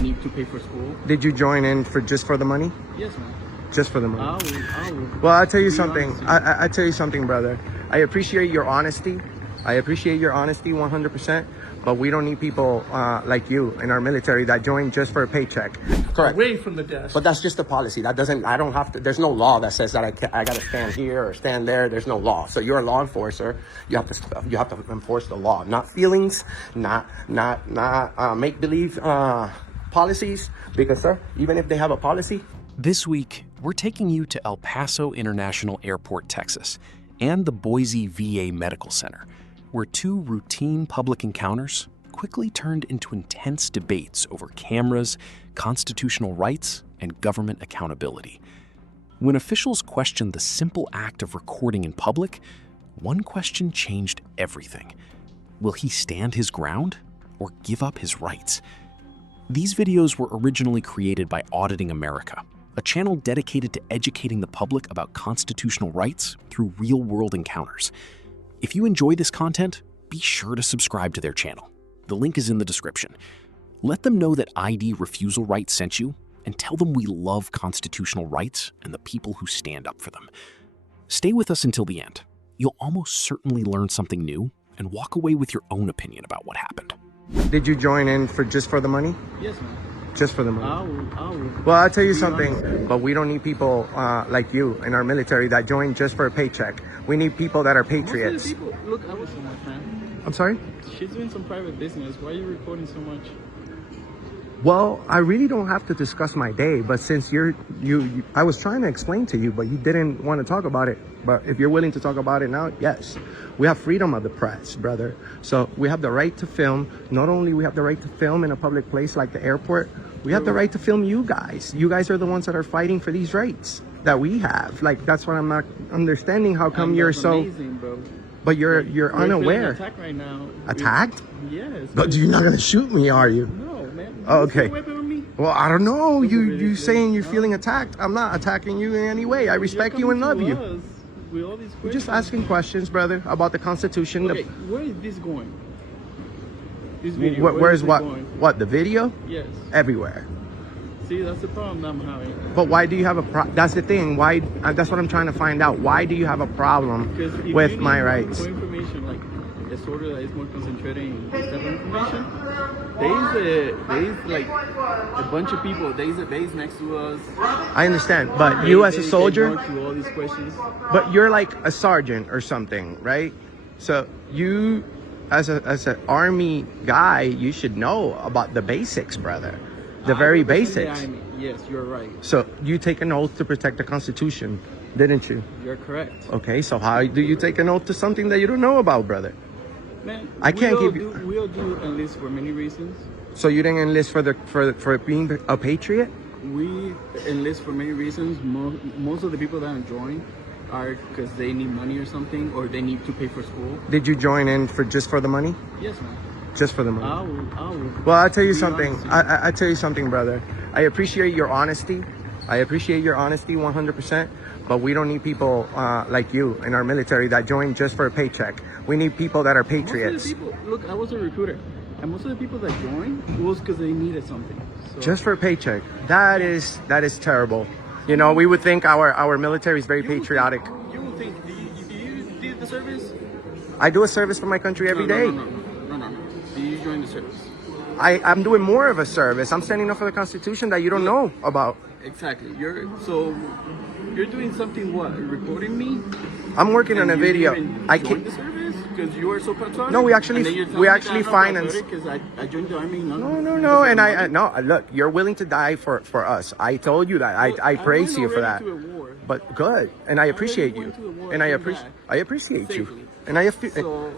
need to pay for school. Did you join in for just for the money? Yes, man. Just for the money. I will. Well, I'll tell you something. Honest, I tell you something, brother. I appreciate your honesty. I appreciate your honesty 100%. But we don't need people like you in our military that join just for a paycheck. Correct. Away from the desk. But that's just a policy. That doesn't, I don't have to, there's no law that says that I got to stand here or stand there. There's no law. So you're a law enforcer. You have to enforce the law, not feelings, not make-believe policies. Because, sir, even if they have a policy. This week, we're taking you to El Paso International Airport, Texas, and the Boise VA Medical Center, where two routine public encounters quickly turned into intense debates over cameras, constitutional rights, and government accountability. When officials questioned the simple act of recording in public, one question changed everything. Will he stand his ground or give up his rights? These videos were originally created by Auditing America, a channel dedicated to educating the public about constitutional rights through real-world encounters. If you enjoy this content, be sure to subscribe to their channel. The link is in the description. Let them know that ID Refusal Rights sent you, and tell them we love constitutional rights and the people who stand up for them. Stay with us until the end. You'll almost certainly learn something new and walk away with your own opinion about what happened. Did you join in for just for the money? Yes, man. Just for the money. I will. Well, I'll tell you something, but we don't need people like you in our military that join just for a paycheck. We need people that are patriots. Most of the people, look, I was so much, man. I'm sorry? She's doing some private business. Why are you recording so much? Well, I really don't have to discuss my day, but since I was trying to explain to you, but you didn't want to talk about it. But if you're willing to talk about it now, yes. We have freedom of the press, brother. So we have the right to film. Not only we have the right to film in a public place like the airport, we have the right to film you guys. You guys are the ones that are fighting for these rights that we have. Like, that's what I'm not understanding. How come you're so... Amazing, bro. But you're unaware. Attacked right now. Attacked? Yes. But you're not going to shoot me, are you? No, man. Oh, okay. You weapon on me? Well, I don't know. You saying you're feeling attacked. I'm not attacking you in any way. I respect you and love you. With all these We're just asking questions, brother, about the Constitution. Okay, where is this going? This video. Where's what? Going? What, the video? Yes. Everywhere. See, that's the problem I'm having. But why do you have a that's the thing. Why? That's what I'm trying to find out. Why do you have a problem with my rights? More information, like a sort of that is more concentrated in this type of information. There is like a bunch of people. There is a base next to us. I understand, but you as a soldier, to all these questions. but you're like a sergeant or something, right? So you, as an army guy, you should know about the basics, brother. The very basics. Yes, you're right. So you take an oath to protect the Constitution, didn't you? You're correct. Okay, so how do you take an oath to something that you don't know about, brother? Man, I can't give you. We all do enlist for many reasons. So you didn't enlist for being a patriot? We enlist for many reasons. Most of the people that join are because they need money or something, or they need to pay for school. Did you join in for just for the money? Yes, man. Just for the money. I will. Well, I'll tell you something. I tell you something, brother. I appreciate your honesty. I appreciate your honesty 100%. But we don't need people like you in our military that join just for a paycheck. We need people that are patriots. Most of the people, look, I was a recruiter, and most of the people that joined was because they needed something. So. Just for a paycheck. That is terrible. You know, we would think our military is very patriotic. You would think. Do you do the service? I do a service for my country every day. No. Do you join the service? I'm doing more of a service. I'm standing up for the Constitution that you don't know about. Exactly. You're doing something. What? Recording me? I'm working on a video. I can't. The service because you are so patriotic. No, we actually finance. Because I joined the army. No. And I look. You're willing to die for us. I told you that. I praise you for that. But good, and I appreciate you, and I appreciate you. And I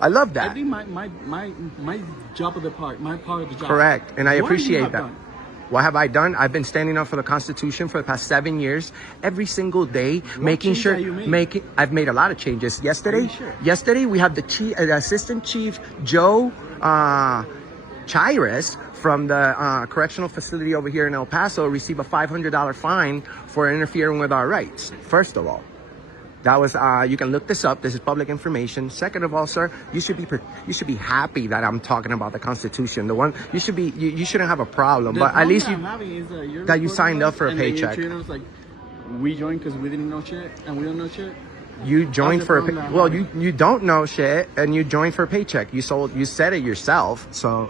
love that. I think my job of the part, my part of the job. Correct, and I appreciate that. Done? What have I done? I've been standing up for the Constitution for the past 7 years, every single day, making sure. I've made a lot of changes. Yesterday we had the Assistant Chief Joe Chires from the correctional facility over here in El Paso receive a $500 fine for interfering with our rights. First of all. That was you can look this up. This is public information. Second of all, sir, you should be happy that I'm talking about the Constitution. The one you shouldn't have a problem. But at least that you signed up for a paycheck. Like, we joined because we didn't know shit and we don't know shit. You joined for a well, you don't know shit and you joined for a paycheck. You said it yourself. So,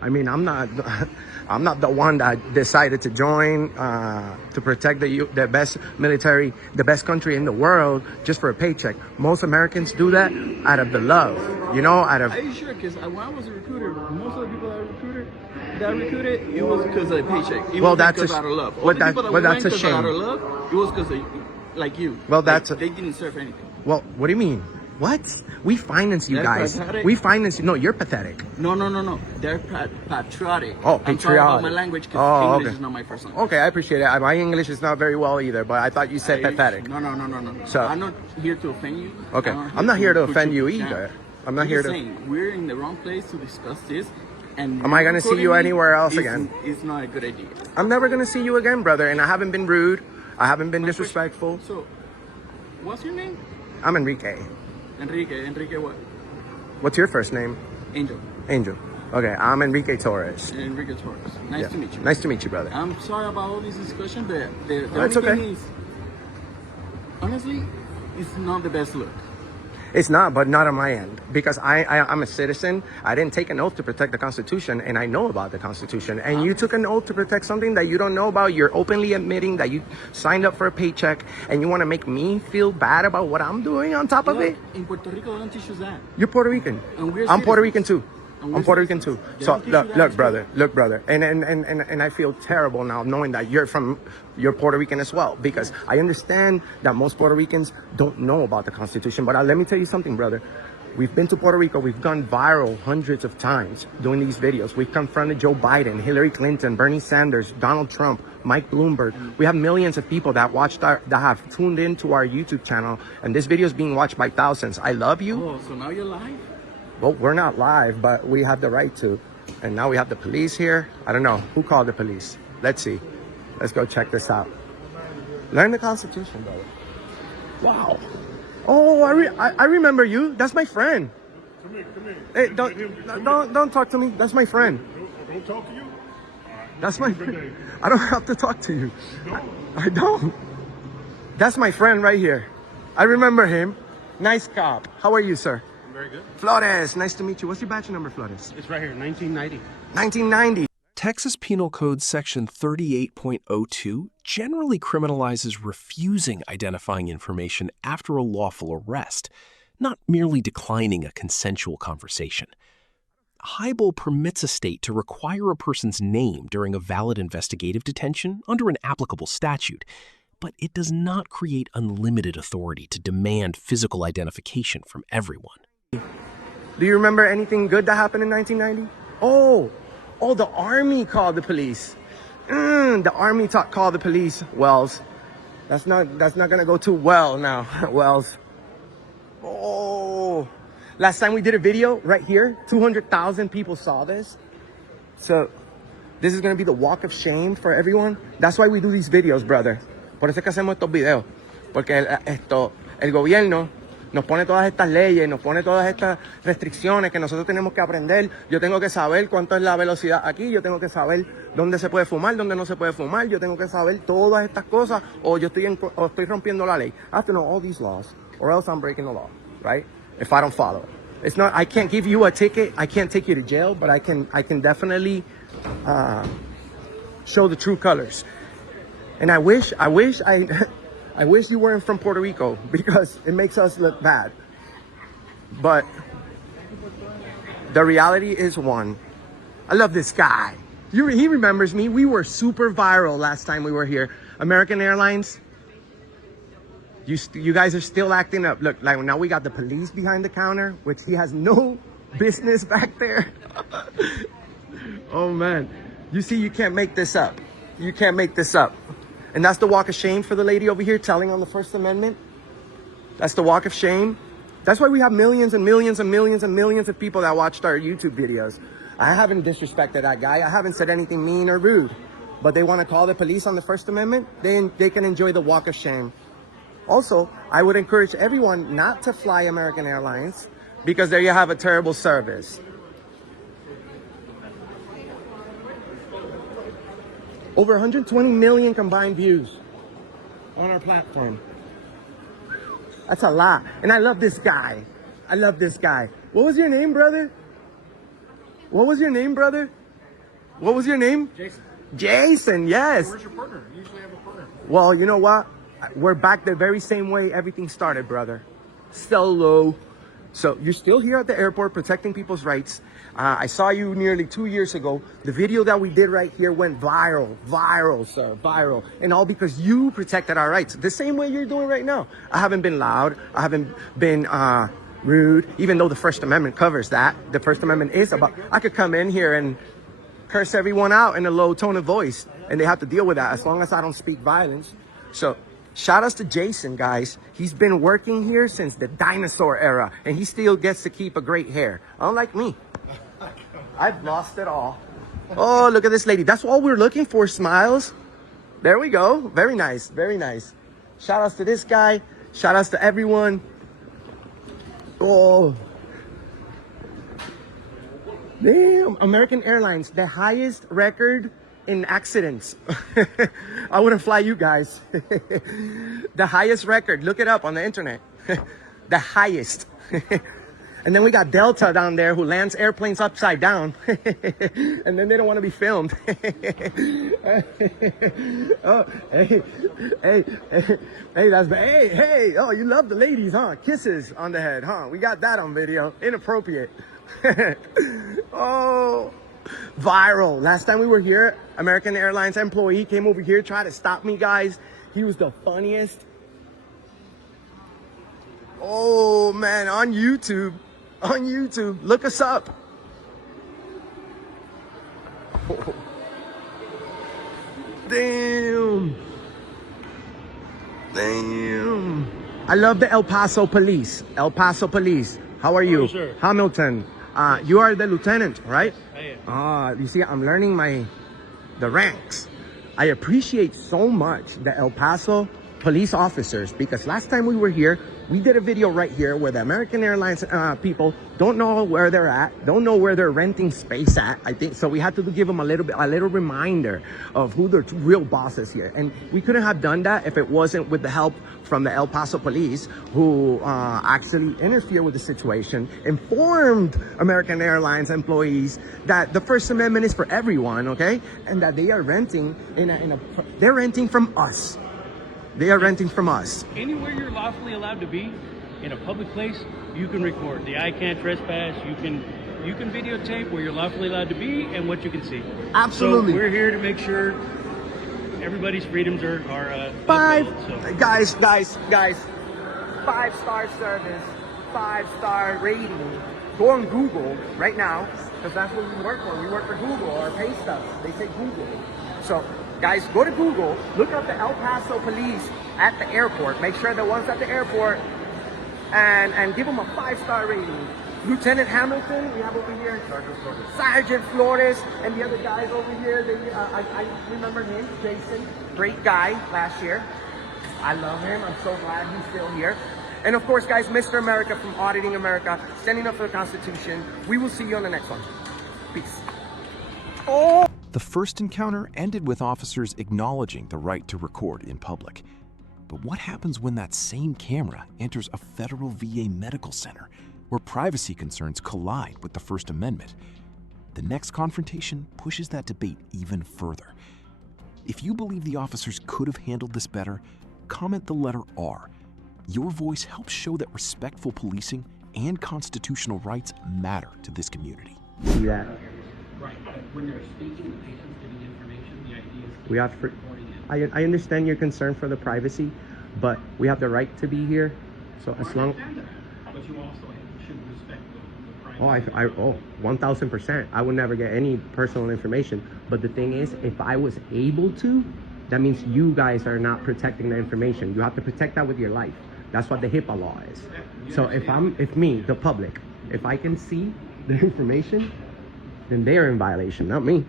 I mean, I'm not the one that decided to join to protect the best military, the best country in the world just for a paycheck. Most Americans do that out of the love, you know, out of. Are you sure? Because when I was a recruiter, most of the people that recruited, it was because of a paycheck. It well, that's out of love. That's a shame. Out of love, it was because of like you. Well, they didn't serve anything. Well, what do you mean? What? We finance you guys. Pathetic. We finance you. No, you're pathetic. No. They're patriotic. Oh, I'm sorry about my language because English is not my first language. Okay, I appreciate it. My English is not very well either, but I thought you said pathetic. No. So I'm not here to offend you. Okay, I'm not here to offend you either. I'm not here to. Saying, we're in the wrong place to discuss this. And am I going to see you anywhere else again? It's not a good idea. I'm never going to see you again, brother, and I haven't been rude. I haven't been disrespectful. So, what's your name? I'm Enrique. Enrique what? What's your first name? Angel. Okay, I'm Enrique Torres. Enrique Torres. Nice to meet you. Nice to meet you, brother. I'm sorry about all this discussion, but the That's only okay. thing is, honestly, it's not the best look. It's not, but not on my end. Because I'm a citizen. I didn't take an oath to protect the Constitution, and I know about the Constitution. And you took an oath to protect something that you don't know about. You're openly admitting that you signed up for a paycheck, and you want to make me feel bad about what I'm doing on top of it? In Puerto Rico, they don't teach us that. You're Puerto Rican. I'm Puerto Rican too. I'm Puerto Rican too. So look, brother. And I feel terrible now knowing that you're Puerto Rican as well, because I understand that most Puerto Ricans don't know about the Constitution. But let me tell you something, brother. We've been to Puerto Rico. We've gone viral hundreds of times doing these videos. We've confronted Joe Biden, Hillary Clinton, Bernie Sanders, Donald Trump, Mike Bloomberg. We have millions of people that have tuned into our YouTube channel, and this video is being watched by thousands. I love you. Oh, so now you're live? Well, we're not live, but we have the right to. And now we have the police here. I don't know. Who called the police? Let's see. Let's go check this out. Learn the Constitution, brother. Wow. Oh, I remember you. That's my friend. Come here. Hey, don't talk to me. That's my friend. Don't talk to you? That's my friend. I don't have to talk to you. I don't. That's my friend right here. I remember him. Nice cop. How are you, sir? Very good. Flores, nice to meet you. What's your badge number, Flores? It's right here, 1990. 1990. Texas Penal Code Section 38.02 generally criminalizes refusing identifying information after a lawful arrest, not merely declining a consensual conversation. Hybel permits a state to require a person's name during a valid investigative detention under an applicable statute, but it does not create unlimited authority to demand physical identification from everyone. Do you remember anything good that happened in 1990? Oh, the Army called the police. The Army called the police. Wells, that's not gonna go too well now, Wells. Oh, last time we did a video right here, 200,000 people saw this. So this is gonna be the walk of shame for everyone. That's why we do these videos, brother. Por eso es que hacemos estos videos, porque el gobierno nos pone todas estas leyes, nos pone todas estas restricciones que nosotros tenemos que aprender. Yo tengo que saber cuánto es la velocidad aquí, yo tengo que saber dónde se puede fumar, dónde no se puede fumar, yo tengo que saber todas estas cosas, o yo estoy rompiendo la ley. I have to know all these laws, or else I'm breaking the law, right? If I don't follow it. It's not, I can't give you a ticket, I can't take you to jail, but I can definitely show the true colors. And I wish you weren't from Puerto Rico, because it makes us look bad. But the reality is one. I love this guy. He remembers me. We were super viral last time we were here. American Airlines. You guys are still acting up. Look, like now we got the police behind the counter, which he has no business back there. Oh man. You see, you can't make this up. You can't make this up. And that's the walk of shame for the lady over here telling on the First Amendment. That's the walk of shame. That's why we have millions and millions and millions and millions of people that watched our YouTube videos. I haven't disrespected that guy. I haven't said anything mean or rude. But they want to call the police on the First Amendment? They can enjoy the walk of shame. Also, I would encourage everyone not to fly American Airlines because there you have a terrible service. Over 120 million combined views on our platform. That's a lot. And I love this guy. I love this guy. What was your name, brother? What was your name, brother? What was your name? Jason. Jason, yes. Where's your partner? You usually have a partner. Well, you know what? We're back the very same way everything started, brother. Solo. So you're still here at the airport protecting people's rights. I saw you nearly 2 years ago. The video that we did right here went viral, sir, viral. And all because you protected our rights. The same way you're doing right now. I haven't been loud. I haven't been rude, even though the First Amendment covers that. The First Amendment is about, I could come in here and curse everyone out in a low tone of voice, and they have to deal with that as long as I don't speak violence. So shout outs to Jason, guys. He's been working here since the dinosaur era, and he still gets to keep a great hair. Unlike me. I've lost it all. Oh, look at this lady. That's all we're looking for, smiles. There we go. Very nice, very nice. Shout outs to this guy. Shout outs to everyone. Oh. Damn, American Airlines, the highest record in accidents. I wouldn't fly you guys. The highest record. Look it up on the internet. The highest. And then we got Delta down there who lands airplanes upside down. And then they don't want to be filmed. Oh, hey, oh, you love the ladies, huh? Kisses on the head, huh? We got that on video. Inappropriate. Oh, viral. Last time we were here, American Airlines employee came over here, tried to stop me, guys. He was the funniest. Oh man, on YouTube, look us up. Oh. Damn. I love the El Paso police. How are you? Hello, sir. Hamilton. You are the lieutenant, right? Yes, I am. You see, I'm learning the ranks. I appreciate so much the El Paso police officers, because last time we were here, we did a video right here where the American Airlines people don't know where they're at, don't know where they're renting space at. I think so. We had to give them a little reminder of who the real boss is here, and we couldn't have done that if it wasn't with the help from the El Paso police, who actually interfered with the situation, informed American Airlines employees that the First Amendment is for everyone, okay, and that they are renting they're renting from us. They are renting from us. Anywhere you're lawfully allowed to be, in a public place, you can record. The I can't trespass. You can videotape where you're lawfully allowed to be and what you can see. Absolutely. So we're here to make sure everybody's freedoms are Five, upheld, so. guys, 5-star service, 5-star rating. Go on Google right now, because that's what we work for. We work for Google, our pay stubs. They say Google. So, guys, go to Google, look up the El Paso police at the airport. Make sure the ones at the airport, and give them a 5-star rating. Lieutenant Hamilton, we have over here. Sergeant Flores, and the other guys over here. I remember him, Jason. Great guy last year. I love him. I'm so glad he's still here. And of course, guys, Mr. America from Auditing America, standing up for the Constitution. We will see you on the next one. Peace. Oh! The first encounter ended with officers acknowledging the right to record in public. But what happens when that same camera enters a federal VA medical center where privacy concerns collide with the First Amendment? The next confrontation pushes that debate even further. If you believe the officers could have handled this better, comment the letter R. Your voice helps show that respectful policing and constitutional rights matter to this community. Yeah. Right, but when they're speaking, the patient's giving information, the idea is We have to, recording it. I understand your concern for the privacy, but we have the right to be here. So as long, But you also should respect the privacy. 1000%. I would never get any personal information. But the thing is, if I was able to, that means you guys are not protecting the information. You have to protect that with your life. That's what the HIPAA law is. So if me, the public, if I can see the information, then they're in violation, not me.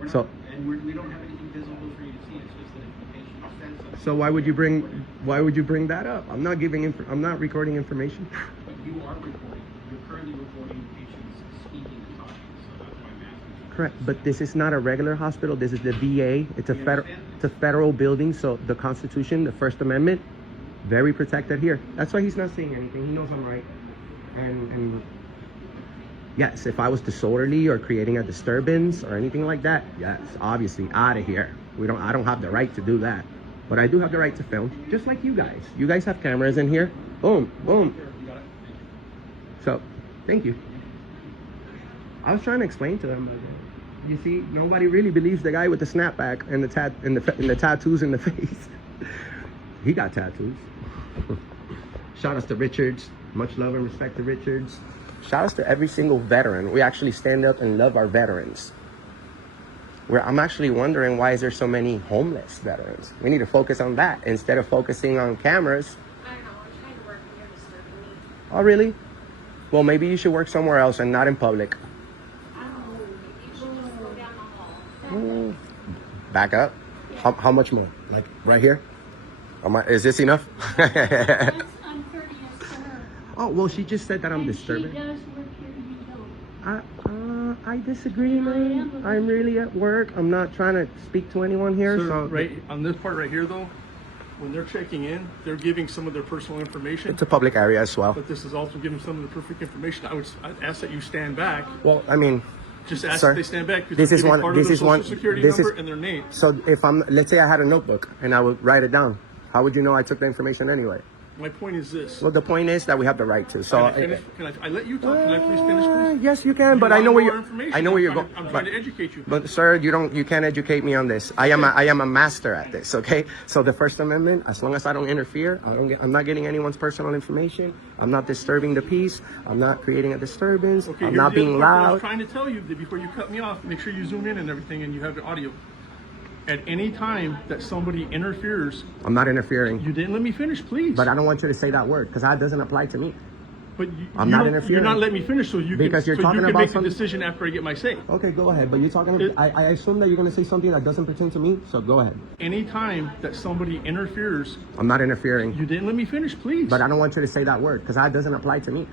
We don't have anything visible for you to see. It's just that if the patient So why would you bring that up? I'm not I'm not recording information. But you are recording. You're currently recording patients speaking and talking, so that's why I'm asking you. Correct, but this is not a regular hospital. This is the VA. It's a You federal. understand? It's a federal building, so the Constitution, the First Amendment, very protected here. That's why he's not saying anything. He knows I'm right. And yes, if I was disorderly or creating a disturbance or anything like that, yes, obviously out of here. I don't have the right to do that, but I do have the right to film, just like you guys. You guys have cameras in here. Boom, boom. So, thank you. I was trying to explain to them. You see, nobody really believes the guy with the snapback and the tattoos in the face. He got tattoos. Shout outs to Richards. Much love and respect to Richards. Shout outs to every single veteran. We actually stand up and love our veterans. I'm actually wondering, why is there so many homeless veterans? We need to focus on that instead of focusing on cameras. I don't know, I'm trying to work and you're disturbing me. Oh, really? Well, maybe you should work somewhere else and not in public. I don't know, maybe you should just go down the hall. Back up? How much more? Like right here? Is this enough? That's uncourteous to her. Oh, well, she just said that I'm And disturbing. she does work here, you don't. I disagree, man. I'm really at work. I'm not trying to speak to anyone here. Sir, So right on this part right here, though, when they're checking in, they're giving some of their personal information. it's a public area as well. But this is also giving some of the perfect information. I'd ask that you stand back. Well, I mean, Just ask sir, if they stand back. this is one. Part This of their is one. social security This number is and their name. so. If let's say I had a notebook and I would write it down, how would you know I took the information anyway? My point is this. Well, the point is that we have the right to. So. Can I finish? Can I let you talk? Can I please finish, please? Yes, you can, You but I want know where more you're. information? I know where you're I'm going. trying to educate you. But sir, you can't educate me on this. I am a master at this. Okay, so the First Amendment, as long as I don't interfere, I'm not getting anyone's personal information. I'm not disturbing the peace. I'm not creating a disturbance. Okay, I'm here's not the other being part that I was loud. trying to tell you that before you cut me off, make sure you zoom in and everything, and you have the audio. At any time that somebody interferes, I'm not interfering, you didn't let me finish, please. but I don't want you to say that word because that doesn't apply to me. But I'm you not don't- interfering. You're not letting me finish, so you Because can, you're so talking you can about make some- the decision after I get my say. Okay, go ahead. But you're talking. It- I assume that you're going to say something that doesn't pertain to me. So go ahead. Any time that somebody interferes, I'm not interfering, you didn't let me finish, please. but I don't want you to say that word because that doesn't apply to me.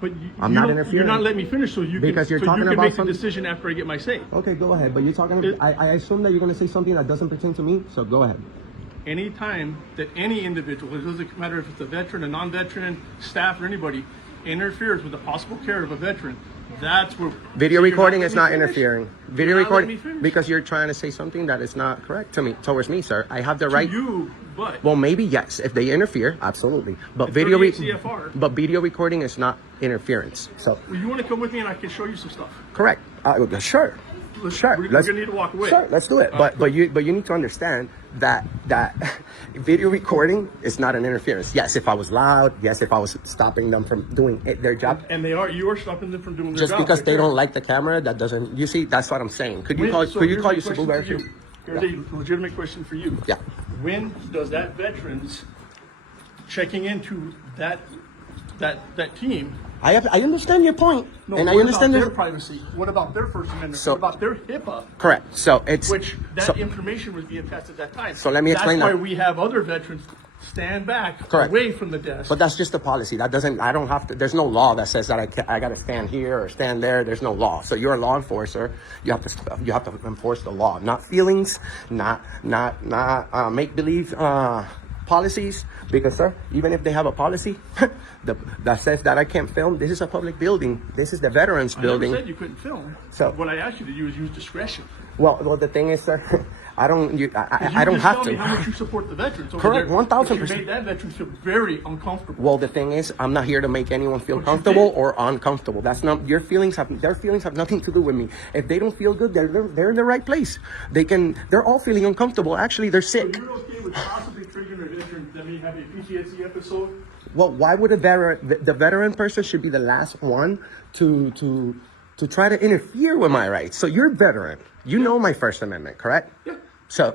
But I'm you not don't- interfering. You're not letting me finish, so you Because can, you're so talking you can about make some- the decision after I get my say. Okay, go ahead. But you're talking. It- I assume that you're going to say something that doesn't pertain to me. So go ahead. Any time that any individual, it doesn't matter if it's a veteran, a non-veteran, staff, or anybody, interferes with the possible care of a veteran, that's where Video so you're recording not is letting not me finish? interfering. Video You're not letting recording me finish? because you're trying to say something that is not correct to me towards me, sir. I have the right. To you, but Well, maybe yes, if they interfere, absolutely. But It's video 38 CFR. but video recording is not interference. So well, you want to come with me and I can show you some stuff. correct. Sure. Sure. We're gonna need to walk away. Sure, let's do it. But you need to understand that video recording is not an interference. Yes, if I was loud. Yes, if I was stopping them from doing their job. And you are stopping them from doing their Just job. because right they there. don't like the camera, that doesn't. You see, that's what I'm saying. Could you call So Could you here's call a your question supervisor? for you. Here's a legitimate question for you. Yeah. When does that veterans checking into that team? I understand your point, No, and I what understand about their their privacy? What about their First Amendment? So- what about their HIPAA? correct. So it's Which that so- information was being passed at that time. So let me explain That's that. why we have other veterans stand back Correct. away from the desk. But that's just a policy. That doesn't. I don't have to. There's no law that says that I got to stand here or stand there. There's no law. So you're a law enforcer. You have to enforce the law, not feelings, not make believe policies. Because sir, even if they have a policy that says that I can't film, this is a public building. This is the veterans I building. never said you couldn't film. So- what I asked you to do is use discretion. Well, the thing is, sir, I don't. You I don't just have tell me how to. much you support the veterans. Over Correct, there. 1000%. But you made that veteran feel very uncomfortable. Well, the thing is, I'm not here to make anyone feel But you comfortable did. or uncomfortable. That's not their feelings have nothing to do with me. If they don't feel good, they're in the right place. They're all feeling uncomfortable. Actually, they're So sick. you're okay with possibly triggering a veteran that may have a PTSD episode? Well, why would the veteran person should be the last one to try to interfere with my rights? So you're a veteran. You know my First Amendment, correct? Yeah. So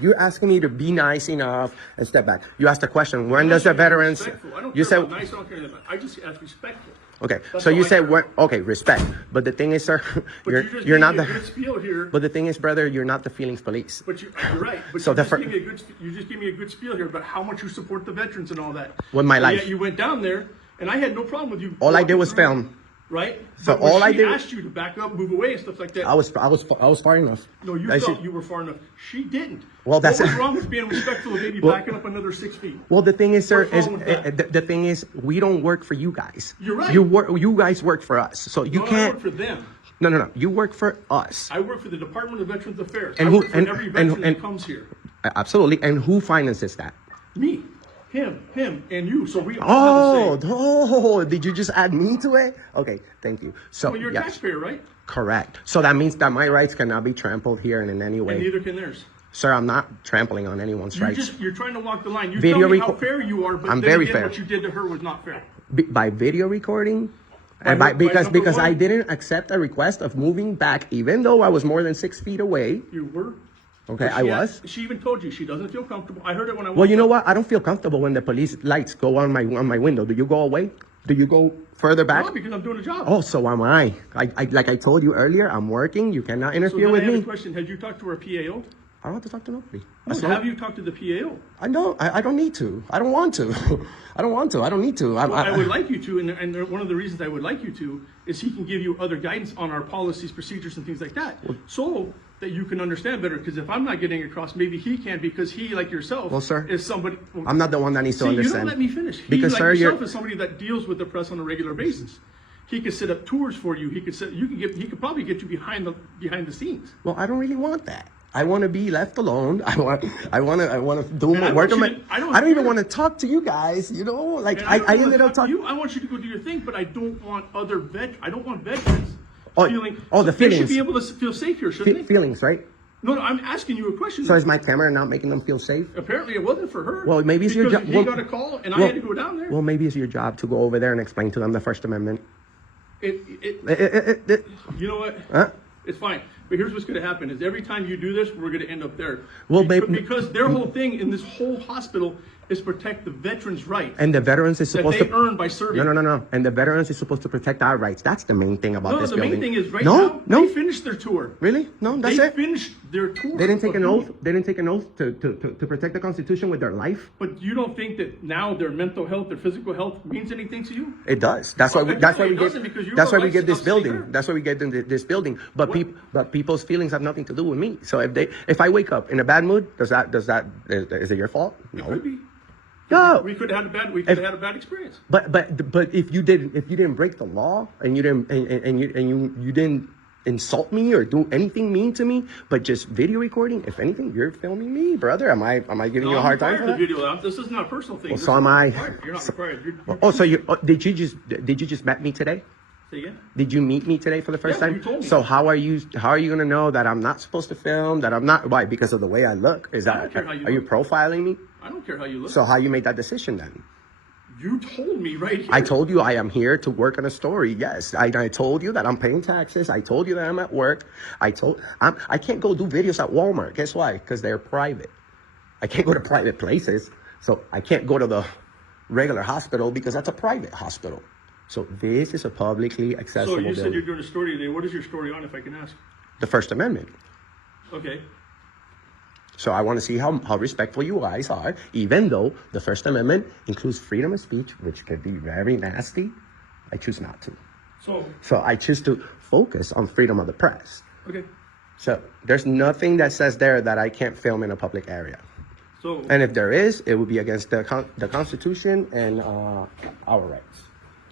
you're asking me to be nice enough and step back. You asked a question. When does the veterans? Respectful. I don't You care said about nice. I don't care about. I just ask respectful. Okay, That's so how you I said care. we're okay, respect. But the thing is, sir, But you're you just you're gave not me a the. good spiel here. But the thing is, brother, you're not the feelings police. But you're right. But So you, the just fir- gave me a good, you just gave me a good spiel here about how much you support the veterans and all that. With my And life. yet you went down there, and I had no problem with you. All I did walking was through, film. Right. So But when all I she did- asked you to back up, move away, and stuff like that. I was far enough. No, you I felt see- you were far enough. She didn't. Well, that's what was it. wrong with being respectful of maybe Well- backing up another 6 feet? Well, the thing is, sir, What's is wrong with that? the thing is, we don't work for you guys. You're right. You guys work for us, so you No, I can't. work for them. No. You work for us. I work for the Department of Veterans Affairs. And I who- work for and- every and- veteran and- that comes here. Absolutely. And who finances that? Me, him, and you. So we all have a say. Oh, did you just add me to it? Okay, thank you. So Well, you're a yes, taxpayer, right? correct. So that means that my rights cannot be trampled here in any And way. neither can theirs. Sir, I'm not trampling on anyone's rights. You're trying to walk the line. You Video tell me how reco- fair you are, but I'm then very again, fair. what you did to her was not fair. By video recording, By and by, what- by because number because I one? didn't accept a request of moving back, even though I was more than 6 feet away. You were. Okay, But I she was. She even told you she doesn't feel comfortable. I heard it when I. Well, you know walked what? I don't feel comfortable when the police lights go on my window. Do you go away? Do you go further up. back? No, because I'm doing a job. Oh, so am I. Like I told you earlier, I'm working. You cannot so interfere then with I have me. a question. Had you talked to our PAO? I don't have to talk to nobody. No, As long- have you talked to the PAO? I know. I don't need to. I don't want to. I don't want to. I don't need to. Well, I would like you to, and one of the reasons I would like you to is he can give you other guidance on our policies, procedures, and things like that, so that you can understand better. Because if I'm not getting across, maybe he can, because he, like yourself, Well, sir, is somebody. I'm not the one that needs to See, understand. you don't let me finish. He, Because, like sir, yourself, you're- is somebody that deals with the press on a regular basis. He could set up tours for you. He could set. You can get. He could probably get you behind the scenes. Well, I don't really want that. I want to be left alone. I want to do And my I work. want On you my, to- I don't I don't even care. want to talk to you guys. You know, like And I don't wanna ended up talk to talking. you. I want you to go do your thing, but I don't want other I don't want veterans Oh, feeling. oh, the They should feelings. be able to feel safe here, shouldn't they? Feelings, right? No, I'm asking you a question. So is my camera not making them feel safe? Apparently, it wasn't for her. Well, maybe it's your because job. He got a call, and I had to go down there. Well, maybe it's your job to go over there and explain to them the First Amendment. You know what? Huh? It's fine. But here's what's going to happen: is every time you do this, we're going to end up there. Well, because their whole thing in this whole hospital is protect the veterans' rights And the veterans is that supposed they to earn by serving. No. And the veterans is supposed to protect our rights. That's the main thing about No, this the building. main thing is right no, now no, they finished their tour. really, no. That's They it. finished their tour. They didn't take of an who- oath. They didn't take an oath to protect the Constitution with their life. But you don't think that now their mental health, their physical health means anything to you? It does. That's why. Well, That's why it we doesn't get. because you're That's a why we get this licensed building. speaker. That's why we get this building. But What? people's feelings have nothing to do with me. So if I wake up in a bad mood, is it your fault? It No. could be. No. We could have had a bad experience. But if you didn't break the law and you didn't and you didn't insult me or do anything mean to me, but just video recording, if anything, you're filming me, brother. Am I giving you a hard time for that? Video. This is not a personal thing. Well, This so is am not I. required. You're not required. You're, Oh, so did you just met me today? say again? Did you meet me today for the first Yeah, time? you told me. So how are you gonna know that I'm not supposed to film? That I'm not? Why? Because of the way I look? Is I that don't care how you are you look. profiling me? I don't care how you look. So how you made that decision then? You told me right here. I told you I am here to work on a story. Yes, I told you that I'm paying taxes. I told you that I'm at work. I can't go do videos at Walmart. Guess why? Because they're private. I can't go to private places. So I can't go to the regular hospital because that's a private hospital. So this is a publicly accessible So you said building. you're doing a story today. What is your story on, if I can ask? The First Amendment. Okay. So I want to see how respectful you guys are, even though the First Amendment includes freedom of speech, which can be very nasty. I choose not to. So I choose to focus on freedom of the press. Okay. So there's nothing that says there that I can't film in a public area. So And if there is, it would be against the Constitution and our rights.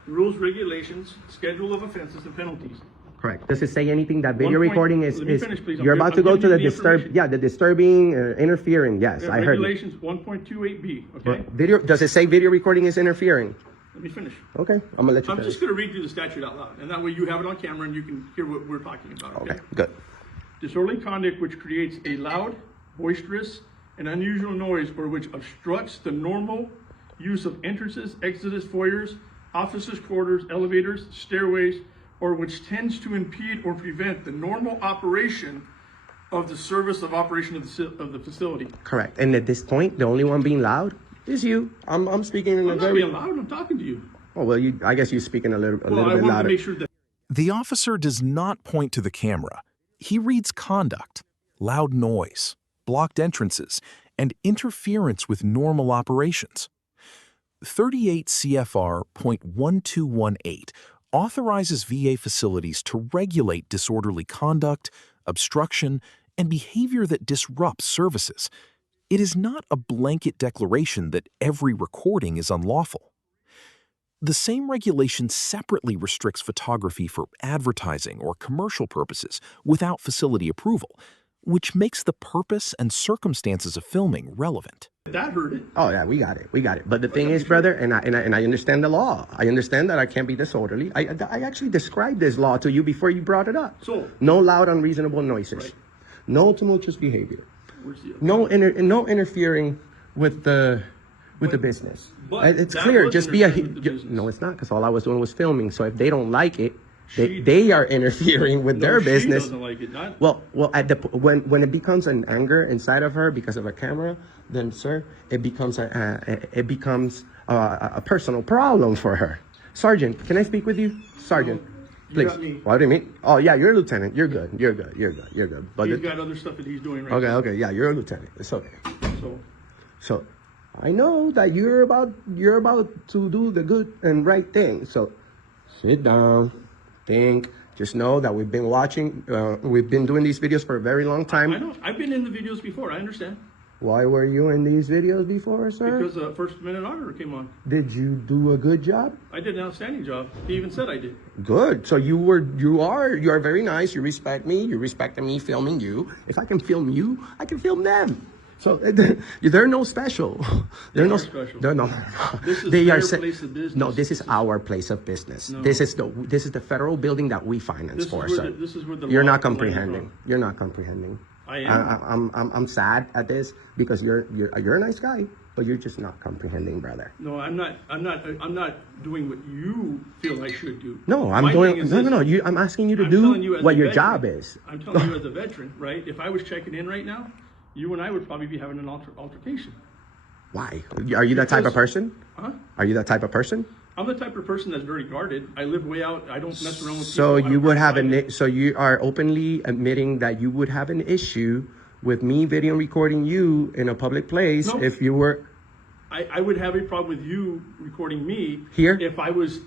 rules, regulations, schedule of offenses, and penalties. Correct. Does it say anything that video One point- recording is? let me finish, please. You're I'm about to go giving to the you the disturb. information. Yeah, the disturbing, interfering. Yes, Yeah, I heard. You. regulations 1.28b. Okay. Video. Does it say video recording is interfering? Let me finish. Okay, I'm gonna let you I'm finish. just going to read you the statute out loud, and that way you have it on camera and you can hear what we're talking about. Okay, good. Disorderly conduct which creates a loud, boisterous, and unusual noise or which obstructs the normal use of entrances, exits, foyers, officers' quarters, elevators, stairways, or which tends to impede or prevent the normal operation of the service of operation of the facility. Correct. And at this point, the only one being loud is you. I'm speaking in a I'm not very. being loud, I'm talking to you. Oh, well, I guess you're speaking a little I bit wanted louder. to make sure that The officer does not point to the camera. He reads conduct, loud noise, blocked entrances, and interference with normal operations. 38 CFR .1218 authorizes VA facilities to regulate disorderly conduct, obstruction, and behavior that disrupts services. It is not a blanket declaration that every recording is unlawful. The same regulation separately restricts photography for advertising or commercial purposes without facility approval, which makes the purpose and circumstances of filming relevant. hurt it. Oh yeah, we got it. But the thing is, brother, and I understand the law. I understand that I can't be disorderly. I actually described this law to you before you brought it up. So no loud, unreasonable noises, Right. no tumultuous behavior, where's the no interfering with the business. But It's that clear. was Just be a interfering with the business. no. It's not, because all I was doing was filming. So if they don't like it, She- they are interfering with their she business. doesn't like it, not Well, when it becomes an anger inside of her because of a camera, then sir, it becomes a personal problem for her. Sergeant, can I speak with you, Sergeant? You Please. got me. What do you mean? Oh yeah, you're a lieutenant. You're good. You're good. But he's got other stuff that he's doing right okay, yeah, you're a lieutenant. It's okay. now. So, I know that you're about to do the good and right thing. So, sit down, think. Just know that we've been watching. We've been doing these videos for a very long time. I know. I've been in the videos before. I understand. Why were you in these videos before, sir? Because the first minute auditor came on. Did you do a good job? I did an outstanding job. He even said I did. Good. So you are very nice. You respect me. You respect me filming you. If I can film you, I can film them. So they're no special. They're no special. They're no. This is they their are place of business. No, this is our place of business. No. This is the federal building that we finance for, sir. This is where the You're law not can land comprehending. from. You're not comprehending. I am. I'm sad at this because you're a nice guy, but you're just not comprehending, brother. No, I'm not doing what you feel I should do. No, I'm My doing thing is no. this. I'm asking you to I'm telling you do as what a your veteran. job is. I'm telling you as a veteran, right? If I was checking in right now, you and I would probably be having an altercation. Why? Are you that type of person? Huh? Are you that type of person? I'm the type of person that's very guarded. I live way out. I don't mess around with So people. you would have an. so you are openly admitting that you would have an issue with me video recording you in a public place No. if you were I would have a problem with you recording me Here? if I was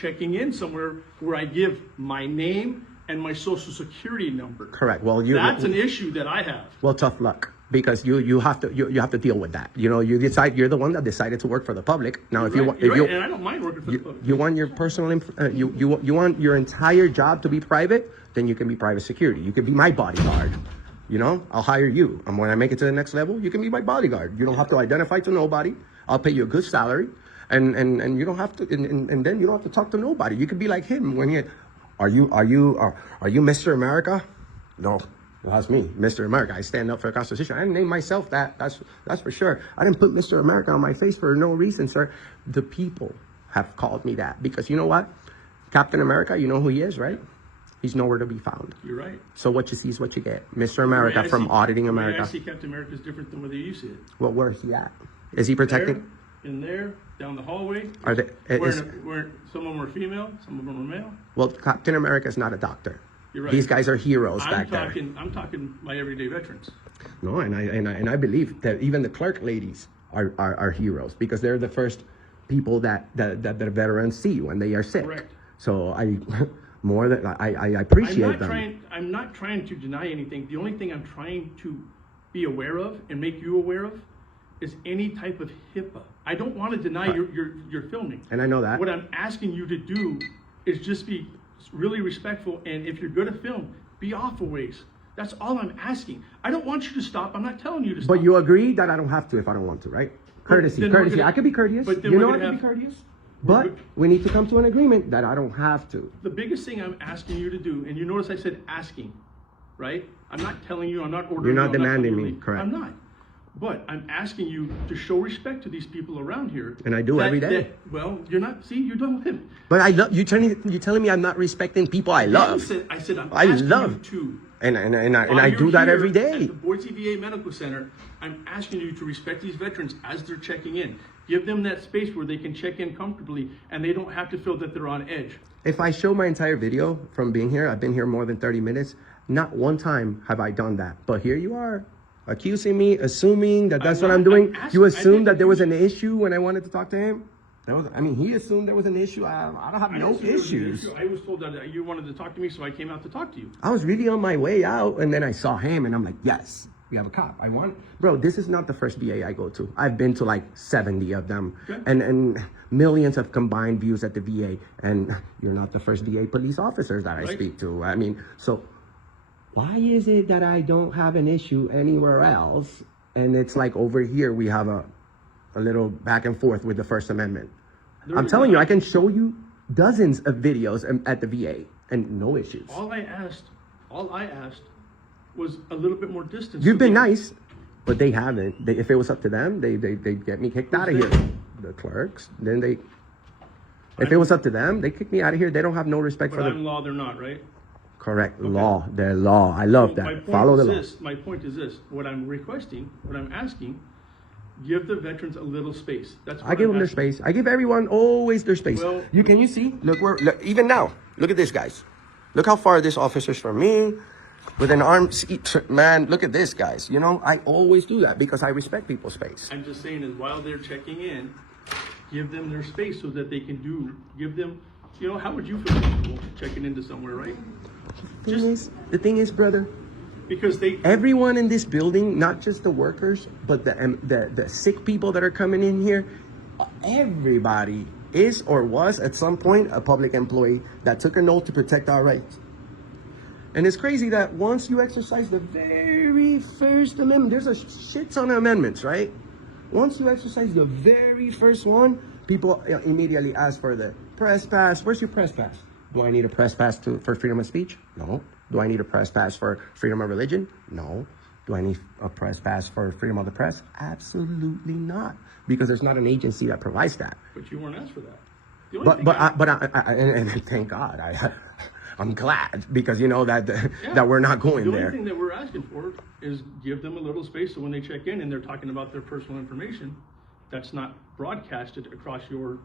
checking in somewhere where I give my name and my social security number. correct. Well, That's an issue that I have. well, tough luck, because you have to deal with that. You know, you're the one that decided to work for the public. Now, if you Right, want, you're if you right, and I don't mind working for the public. you want your personal you want your entire job to be private, then you can be private security. You can be my bodyguard. You know, I'll hire you. And when I make it to the next level, you can be my bodyguard. You don't have to identify to nobody. I'll pay you a good salary, and you don't have to. And then you don't have to talk to nobody. You can be like him when he. Are you Mr. America? No, that's me, Mr. America. I stand up for the Constitution. I didn't name myself that. That's for sure. I didn't put Mr. America on my face for no reason, sir. The people have called me that because you know what? Captain America, you know who he is, right? He's nowhere to be found. You're right. So what you see is what you get. Mr. America from Auditing The way America. I see Captain America is different than whether you see it. Well, where is he at? Is he protected? There, in there, down the hallway. Are they, is, Where some of them are female, some of them are male. well, Captain America is not a doctor. You're right. These guys are heroes back there. I'm talking my everyday veterans. No, and I believe that even the clerk ladies are heroes because they're the first people that the veterans see when they are sick. Correct. So I appreciate them. I'm not trying to deny anything. The only thing I'm trying to be aware of and make you aware of is any type of HIPAA. I don't want to deny your filming. And I know that. What I'm asking you to do is just be really respectful, and if you're going to film, be off a ways. That's all I'm asking. I don't want you to stop. I'm not telling you to stop. But you agree that I don't have to if I don't want to, right? Courtesy. I could be courteous. But then you we're know I gonna can be have- courteous. But we need to come to an agreement that I don't have to. The biggest thing I'm asking you to do, and you notice I said asking, right? I'm not telling you, I'm not ordering You're not you, I'm demanding telling me, you. correct. I'm not. But I'm asking you to show respect to these people around here. And I do every day. Well, you're not, see, you don't live. But I love you. You're telling me I'm not respecting people I love. I said I'm I asking love. you to. And While I you're do that here every day. At the Boise VA Medical Center, I'm asking you to respect these veterans as they're checking in. Give them that space where they can check in comfortably and they don't have to feel that they're on edge. If I show my entire video from being here, I've been here more than 30 minutes. Not one time have I done that. But here you are, accusing me, assuming that that's what I'm doing. You assumed that there was an issue when I wanted to talk to him? He assumed there was an issue. I don't have no issues. I was told that you wanted to talk to me, so I came out to talk to you. I was really on my way out, and then I saw him, and I'm like, yes, we have a cop. Bro, this is not the first VA I go to. I've been to like 70 of them, okay. and millions of combined views at the VA, and you're not the first VA police officers that I speak to. So why is it that I don't have an issue anywhere else, and it's like over here we have a little back and forth with the First Amendment? I'm telling you, I can show you dozens of videos at the VA and no issues. All I asked was a little bit more distance. You've been nice, but they haven't. If it was up to them, they get me kicked out of here. The clerks, if it was up to them, they kick me out of here. They don't have no respect for the law. They're not, right? Correct. Okay. Law. They're law. I love that. Follow the law. My point is this. What I'm requesting, what I'm asking, give the veterans a little space. That's what I give them their space. I give everyone always their space. Well, can you see? Look, even now. Look at this, guys. Look how far this officer's from me. With an arm, man, look at this, guys. I always do that because I respect people's space. I'm just saying is while they're checking in, give them their space so that they can give them, how would you feel comfortable checking into somewhere, right? The thing is, brother, because everyone in this building, not just the workers, but the sick people that are coming in here, everybody is or was at some point a public employee that took an oath to protect our rights. And it's crazy that once you exercise the very first amendment, there's a shit ton of amendments, right? Once you exercise the very first one, people immediately ask for the press pass. Where's your press pass? Do I need a press pass for freedom of speech? No. Do I need a press pass for freedom of religion? No. Do I need a press pass for freedom of the press? Absolutely not. Because there's not an agency that provides that. But you weren't asked for that. And thank God. I'm glad because that we're not going there. The only thing that we're asking for is give them a little space so when they check in and they're talking about their personal information, that's not broadcasted across your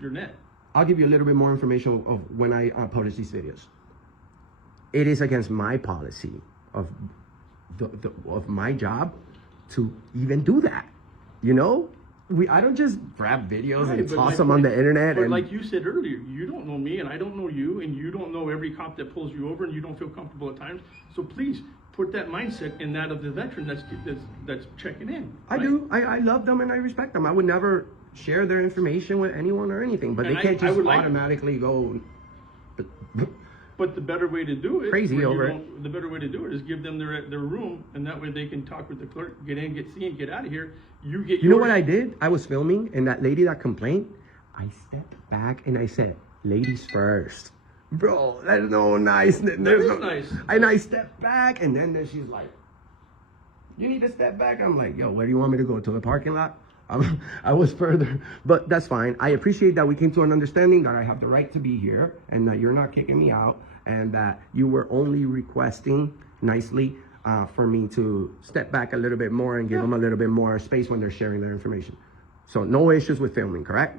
net. I'll give you a little bit more information of when I publish these videos. It is against my policy of my job to even do that. I don't just grab videos and toss them on the internet. But like you said earlier, you don't know me and I don't know you and you don't know every cop that pulls you over and you don't feel comfortable at times. So please put that mindset in that of the veteran that's checking in. Right? I do. I love them and I respect them. I would never share their information with anyone or anything, but they can't just automatically go. But the better way to do it, the better way to do it is give them their room, and that way they can talk with the clerk, get in, get seen, get out of here. You know what I did? I was filming, and that lady that complained, I stepped back and I said, "Ladies first, bro." That's no nice. That is nice. And I stepped back, and then she's like, "You need to step back." I'm like, "Yo, where do you want me to go? To the parking lot?" I was further, but that's fine. I appreciate that we came to an understanding that I have the right to be here and that you're not kicking me out and that you were only requesting nicely for me to step back a little bit more and give them a little bit more space when they're sharing their information. So no issues with filming, correct?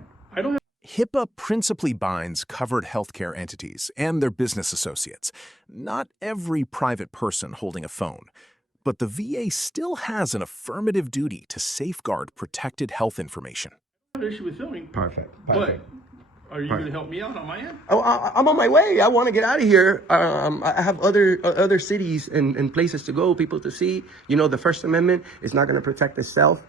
HIPAA principally binds covered healthcare entities and their business associates, not every private person holding a phone. But the VA still has an affirmative duty to safeguard protected health information. I have an issue with filming. Perfect. But are you going to help me out on my end? Oh, I'm on my way. I want to get out of here. I have other cities and places to go, people to see. The First Amendment is not going to protect itself.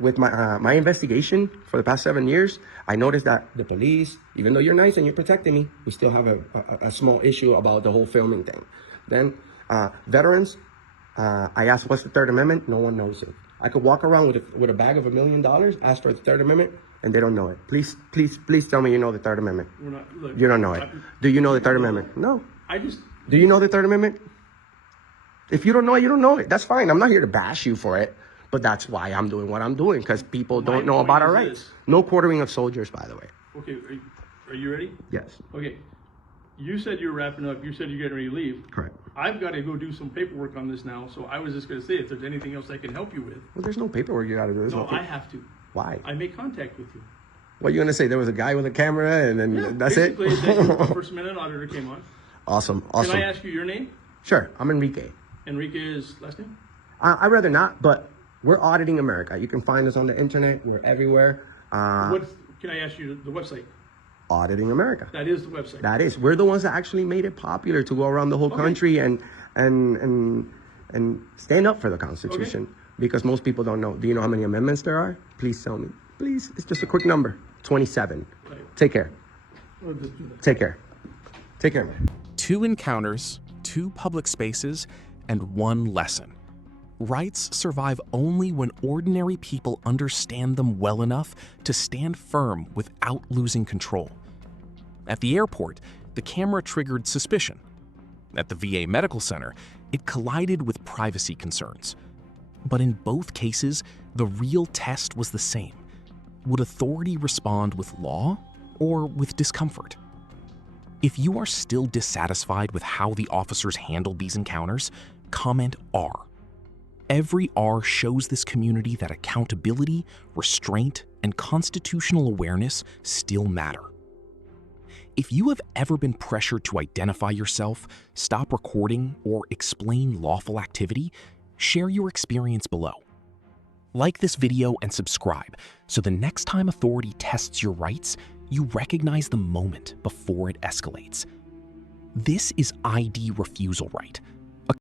With my investigation for the past 7 years, I noticed that the police, even though you're nice and you're protecting me, we still have a small issue about the whole filming thing. Then veterans, I asked, what's the Third Amendment? No one knows it. I could walk around with a bag of $1 million, ask for the Third Amendment, and they don't know it. Please tell me you know the Third Amendment. You don't know it. Do you know the Third Amendment? No. Do you know the Third Amendment? If you don't know it, you don't know it. That's fine. I'm not here to bash you for it, but that's why I'm doing what I'm doing, because people don't know about our rights. No quartering of soldiers, by the way. Okay, are you ready? Yes. Okay. You said you were wrapping up. You said you're getting ready to leave. Correct. I've got to go do some paperwork on this now, so I was just going to say if there's anything else I can help you with. Well, there's no paperwork you gotta do. There's No, nothing. I have to. Why? I make contact with you. What are you gonna say? There was a guy with a camera and then that's it? Basically, the First Amendment auditor came on. Awesome. Can I ask you your name? Sure. I'm Enrique. Enrique is last name? I'd rather not, but we're Auditing America. You can find us on the internet. We're everywhere. Can I ask you the website? Auditing America. That is the website. That is. We're the ones that actually made it popular to go around the whole country and stand up for the Constitution. Because most people don't know. Do you know how many amendments there are? Please tell me. Please. It's just a quick number. 27. Right. Take care. We'll just do that. Take care. Take care, man. 2 encounters, 2 public spaces, and 1 lesson. Rights survive only when ordinary people understand them well enough to stand firm without losing control. At the airport, the camera triggered suspicion. At the VA Medical Center, it collided with privacy concerns. But in both cases, the real test was the same. Would authority respond with law or with discomfort? If you are still dissatisfied with how the officers handled these encounters, comment R. Every R shows this community that accountability, restraint, and constitutional awareness still matter. If you have ever been pressured to identify yourself, stop recording, or explain lawful activity, share your experience below. Like this video and subscribe so the next time authority tests your rights, you recognize the moment before it escalates. This is ID Refusal Right,